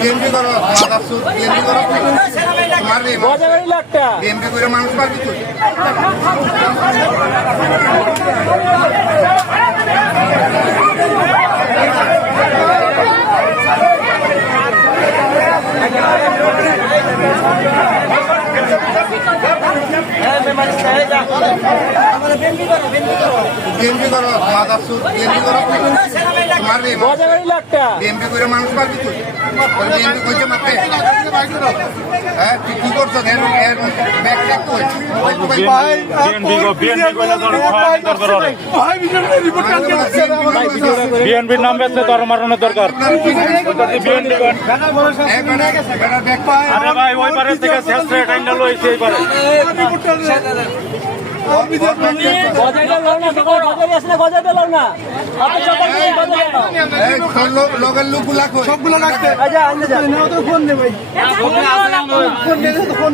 BMP করো BMP করো মারবি বিএমপি করে মানুষ মারবি তুই বিএমপি করো বিএমপি করো মারবি বিএমপি করে মানুষ মারবি তুই বিএমপি কইছে মারতে হ্যাঁ তুই কি করছো ব্যাগ চেক কর বিএনপির নাম বেচলে তোর মারানোর দরকার। আরে ভাই ওই পারে থেকে শেষ রেট আইনা লইছে এই পারে লগের লোকগুলা সবগুলো রাখতে ফোন